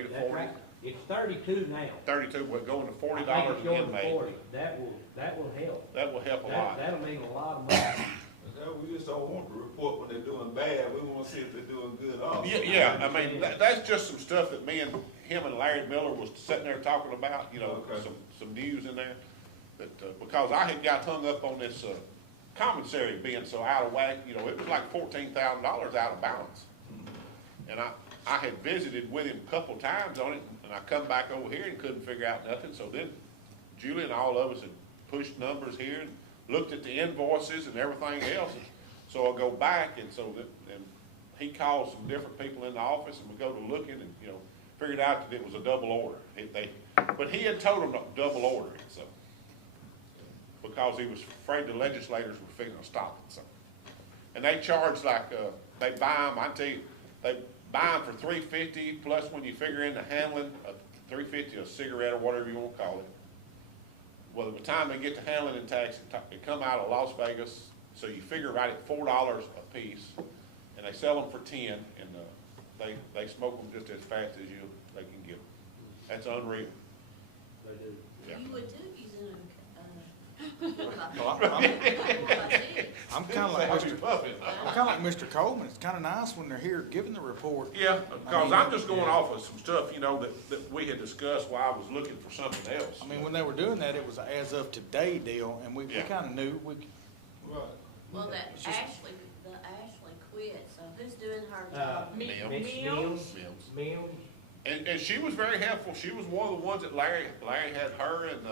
33 to That's 40. right. It's 32 now. 32, we're going to I think $40 it's an going to inmate. 40. That will help. That will help a lot. That'll mean a lot of money. We just don't want to report when they're doing bad, we want to see if they're doing good also. Yeah, I mean, that's just some stuff that him and Larry Miller was sitting there talking about, you know, Okay. some news in there. That, because I had got hung up on this, commissary being so out of whack, you know, it was like $14,000 out of balance. And I had visited with him a couple times on it, and I come back over here and couldn't figure out nothing, so then Julie and all of us had pushed numbers here and looked at the invoices and everything else. And so I go back, and and he called some different people in the office, and we go to looking, and, you know, figured out that it was a double order. But he had told them to double order it, so, because he was afraid the legislators were figuring to stop it, so. And they charge like, they buy them, I tell you, they buy them for $3.50, plus when you figure in the handling, $3.50 a cigarette or whatever you want to call it. Well, by the time they get to handling and tax, it come out of Las Vegas, so you figure right at $4 a piece, and they sell them for 10, and they smoke them just as fast as they can get them. That's unreal. They do. Yeah. You would too, using I'm kind of like Mr. Coleman. It's kind of nice when they're here giving the report. Yeah, because I'm just going off of some stuff, you know, that we had discussed while I was looking for something else. I mean, when they were doing that, it was an as of today deal, and we Yeah. kind of knew we. Right. Well, the Ashley quit, so who's doing her job? Mills. Mills. And she was very helpful. She was one of the ones that Larry had her and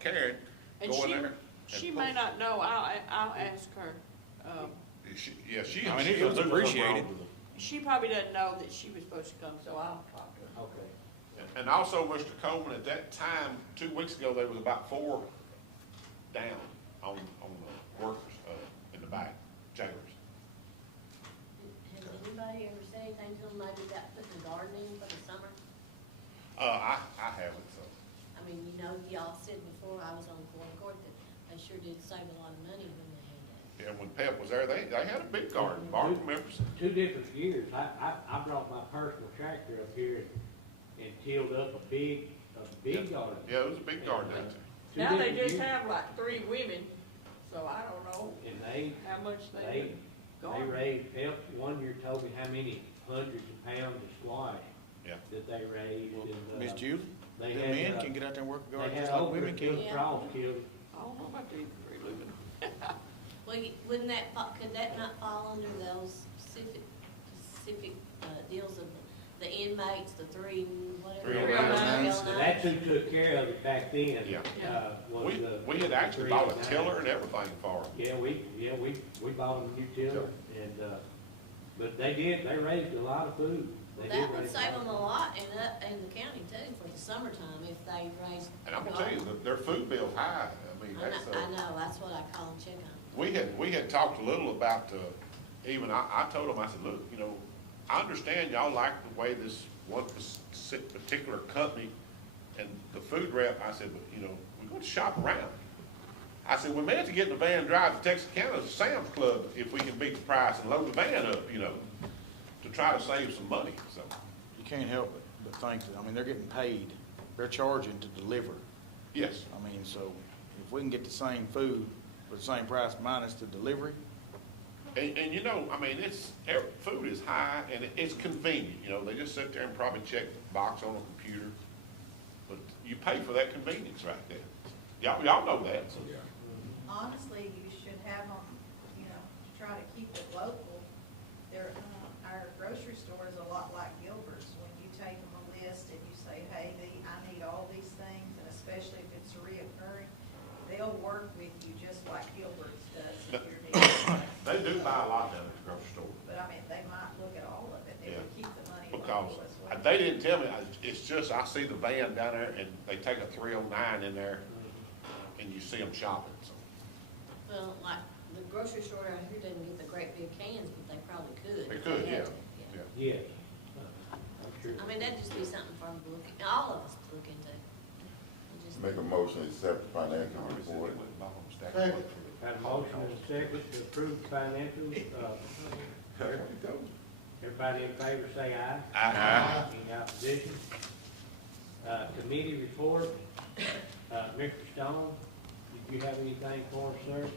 Karen And go in there. she may not know, I'll ask her. She. I mean, she it was knew something appreciated. wrong with them. She probably doesn't know that she was supposed to come, so I'll talk to her. Okay. And also, Mr. Coleman, at that time, 2 weeks ago, there was about 4 down on the workers in the back, jailers. Has anybody ever said anything to them maybe about putting gardening for the summer? I haven't, so. I mean, you know, y'all said before I was on court that they sure did save a lot of money when they had that. Yeah, when Pep was there, they had a big garden. Mark remembers. 2 different years. I brought my personal tractor up here and tilled up a big garden. Yeah, it was a big garden down there. Now they 2 just different have like 3 women, so I don't know years. And how much they go. raised, Pep one year told me how many hundreds of pounds of squash Yeah. that they raised. And, Miss Julie, they the had, men can get out there and work the they garden had just like over a women can. good frost killed. I don't know about the free living. Well, wouldn't could that not fall under those specific deals of the inmates, the 3, whatever? 309s. That's who took care of it back then. Yeah. Was the. We had actually bought a 309. tiller and everything for them. Yeah, we bought them a new tiller, and, but they raised a lot of food. They did That would raise save lot. them a lot in the county too for the summertime if they raised. And I'm gonna tell you, their food bill's high. I mean, that's, I know, that's what I call them chicken. we had talked a little about, even, I told them, I said, look, you know, I understand y'all like the way this one particular company and the food rep, I said, but, you know, we're going to shop around. I said, we may have to get in the van and drive to Texarkana to Sam's Club if we can beat the price and load the van up, you know, to try to save some money, so. You can't help but think that, I mean, they're getting paid. They're charging to deliver. Yes. I mean, so if we can get the same food for the same price minus the delivery, And you know, I mean, food is high and it's convenient, you know, they just sit there and probably check the box on a computer. But you pay for that convenience right there. Y'all know that, so. Honestly, you should have them, you know, to try to keep it local. Our grocery store is a lot like Gilbert's. When you take them a list and you say, hey, I need all these things, and especially if it's reoccurring, they'll work with you just like Gilbert's does if you're needing. They do buy a lot down at the grocery store. But I mean, they might look at all of it. It would keep the money Because local as well. they didn't tell me, it's just, I see the van down there and they take a 309 in there and you see them shopping, so. Well, like the grocery store out here doesn't get the great big cans, but they probably could. They if could, had yeah. to, Yes. I'm sure. I mean, that'd just be something for them to look, all of us to look into. And just- Make a motion to accept the financial report. Got a motion and a second to approve the financials. Everybody in favor, say aye. Aye. Any opposition? Committee report, Mr. Stone, did you have anything for us, sir?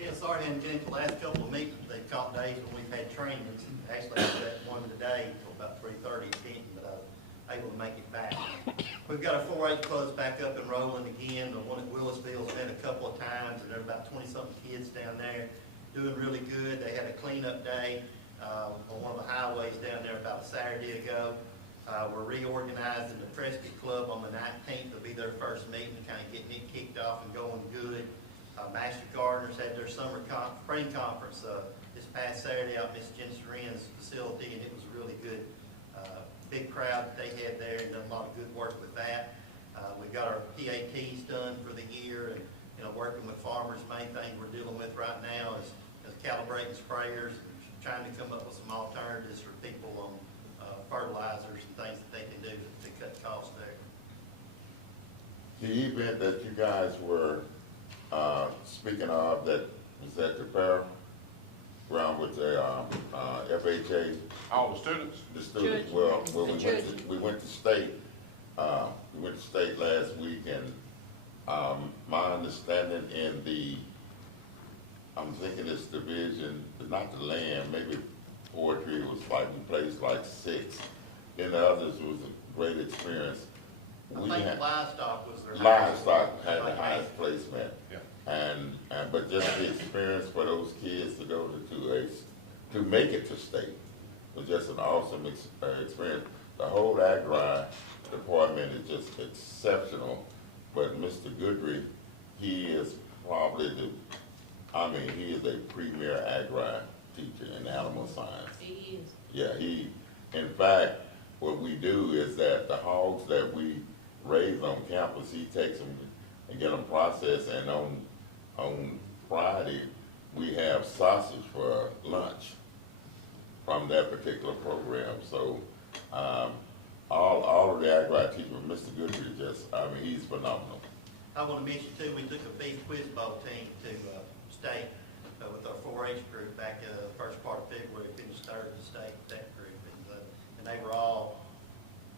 Yeah, sorry, I haven't been to the last couple of meetings. They've caught days when we've had trainings. Actually, I was at one today until about 3:30 in Denton, but I was able to make it back. We've got our 4-H clubs back up and rolling again. The one at Willisville's been a couple of times, and there are about 20-something kids down there doing really good. They had a cleanup day on one of the highways down there about a Saturday ago. We're reorganizing the Prescott Club on the 19th. It'll be their first meeting, kind of getting it kicked off and going good. Master Gardeners had their spring conference this past Saturday out at Miss Jen Seren's facility, and it was really good. Big crowd that they had there, and done a lot of good work with that. We've got our PATs done for the year, and working with farmers. Main thing we're dealing with right now is calibrating sprayers, and trying to come up with some alternatives for people on fertilizers and things that they can do to cut costs there. The event that you guys were speaking of, that was at the fairground with the FHA, All the students? the students, Judge. well, The judge. we went to state last week, and my understanding in I'm thinking this division, not the land, maybe poetry was like, we placed like 6. Then the others was a great experience. I think livestock was their Livestock had the Like highest placement. Yeah. And, but just the experience for those kids to go to make it to state was just an awesome experience. The whole agri department is just exceptional, but Mr. Goodry, he is probably he is a premier agri teacher in animal science. He is. Yeah, in fact, what we do is that the hogs that we raise on campus, he takes them and get them processed, and on Friday, we have sausage for lunch from that particular program. So, all of the agri teachers, Mr. Goodrich, he's phenomenal. I want to mention too, we took a beef quiz bowl team to state with our 4-H group back the first part of February, finished third in the state with that group. And they were all,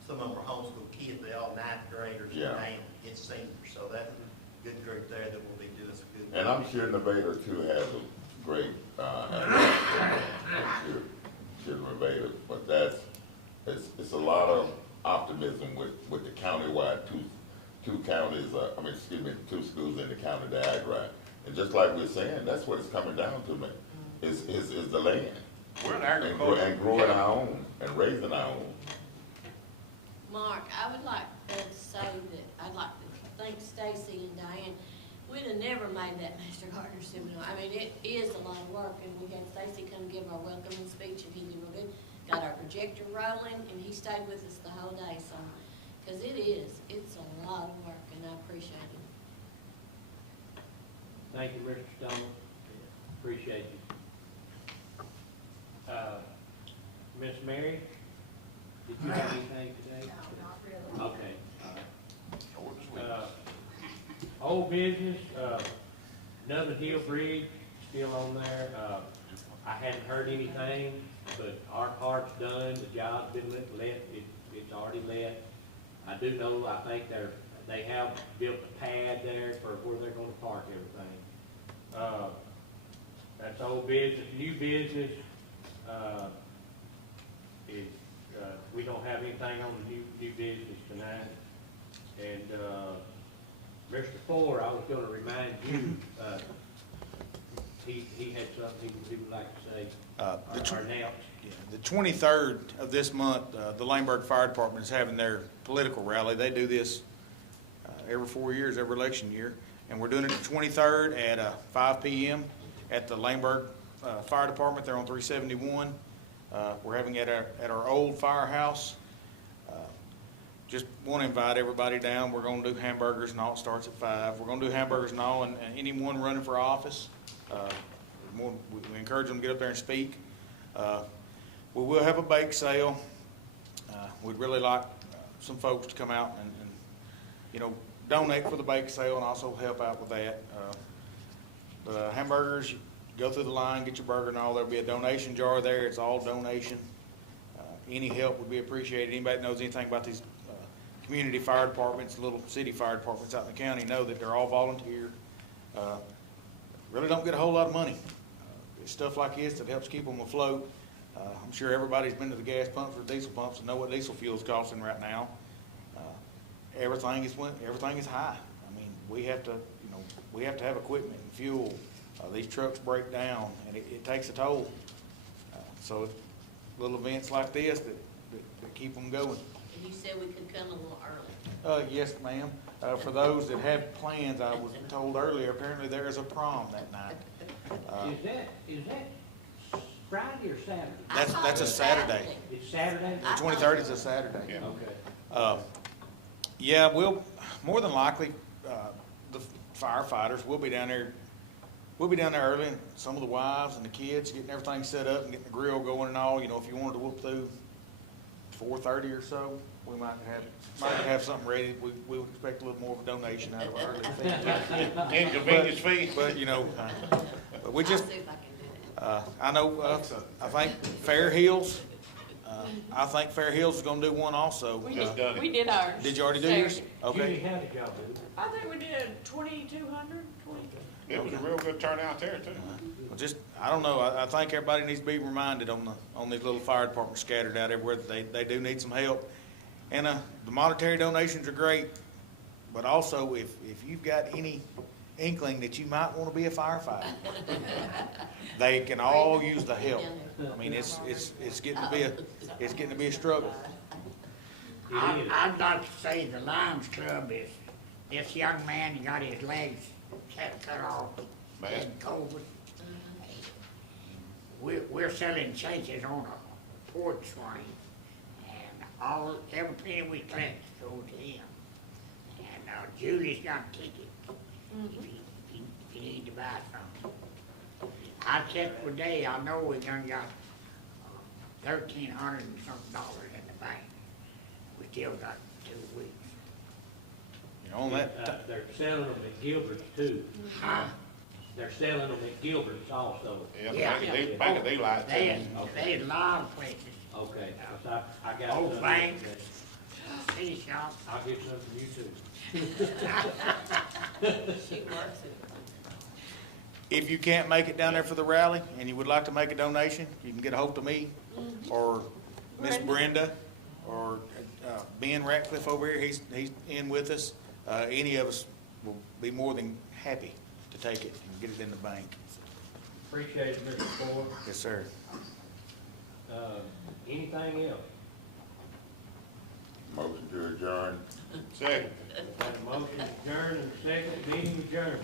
some of them were homeschool kids, they all 9th graders Yeah. and it's seniors. So that's a good group there that will be doing some good work. And I'm sure Nevada too has a great, sure Nevada, but it's a lot of optimism with the countywide, two counties, two schools in the county, the agri. And just like we're saying, that's what it's coming down to, man, is the land. We're an And agriculture. and growing our own, and raising our own. Mark, I would like to say that I'd like to thank Stacy and Diane. We'd have never made that Master Gardener seminar. I mean, it is a lot of work, and we had Stacy come give our welcoming speech, and he did real good. Got our projector rolling, and he stayed with us the whole day, so, because it's a lot of work, and I appreciate it. Thank you, Mr. Stone. Appreciate you. Miss Mary, did you have anything today? No, not really. Okay, Short and sweet. old business, Nubbin Hill Bridge, still on there. I hadn't heard anything, but our part's done, the job's been it's already let. I do know, I think they have built a pad there for where they're gonna park everything. That's old business. New business, is, we don't have anything on the new business tonight. And, Mr. Fuller, I was gonna remind you, he had something he would like to say, or announce. The 23rd of this month, the Laneburg Fire Department is having their political rally. They do this every 4 years, every election year. And we're doing it the 23rd at 5 p.m. at the Laneburg Fire Department. They're on 371. We're having it at our old firehouse. Just want to invite everybody down. We're going to do hamburgers and all. It starts at 5. We're going to do hamburgers and all, and anyone running for office, we encourage them to get up there and speak. We will have a bake sale. We'd really like some folks to come out and donate for the bake sale and also help out with that. The hamburgers, you go through the line, get your burger and all. There'll be a donation jar there. It's all donation. any help would be appreciated. Anybody that knows anything about these community fire departments, little city fire departments out in the county, know that they're all volunteer. Really don't get a whole lot of money. It's stuff like this that helps keep them afloat. I'm sure everybody's been to the gas pumps or diesel pumps and know what diesel fuel is costing right now. Everything is high. I mean, we have to have equipment and fuel. These trucks break down and it takes a toll. So little events like this that keep them going. And you said we could come a little early. Yes, ma'am. For those that have plans, I was told earlier, apparently there is a prom that night. Is that Friday or Saturday? I thought That's it a was Saturday. It's Saturday? The 23rd is a Saturday. Yeah. Okay. Yeah, we'll, more than likely, the firefighters, we'll be down there early, and some of the wives and the kids, getting everything set up and getting the grill going and all. You know, if you wanted to whoop through 4:30 or so, we might have something ready. We would expect a little more of a donation out of our early fee. Inconvenience fee. But, you know, but we I'll just, see if I can do it. I know, I think Fair Hills, is gonna do one also. We Just done it. we did ours. Did you already do yours? Saturday. Judy, Okay. how did y'all do it? I think we did 2,200, 20. It was a real good turnout there too. Well, just, I don't know, I think everybody needs to be reminded on these little fire departments scattered out everywhere that they do need some help. And, the monetary donations are great, but also if you've got any inkling that you might wanna be a firefighter, they can all use the help. I mean, it's getting to be a struggle. I'd like to say the Lions Club is, this young man, he got his legs cut off, Man. had COVID. We're selling chases on a porch swing, and every penny we collect goes to him. And Julie's got a ticket, if you need to buy something. I checked today, I know we done got $1,300 and something in the bank. We still got 2 weeks. You know, on that, They're selling them at Gilbert's too. Huh? They're selling them at Gilbert's also. Yeah, back of daylight too. They a lot of places. Okay, 'cause I got Old some. Bank, city shop. I'll get some from you too. She works it. if you can't make it down there for the rally and you would like to make a donation, you can get a hold of me or Miss Brenda or Ben Ratcliffe over here. He's in with us. Any of us will be more than happy to take it and get it in the bank. Appreciate it, Mr. Ford. Yes, sir. Anything else? Motion to adjourn. Second. Got a motion adjourned and second, meeting adjourned.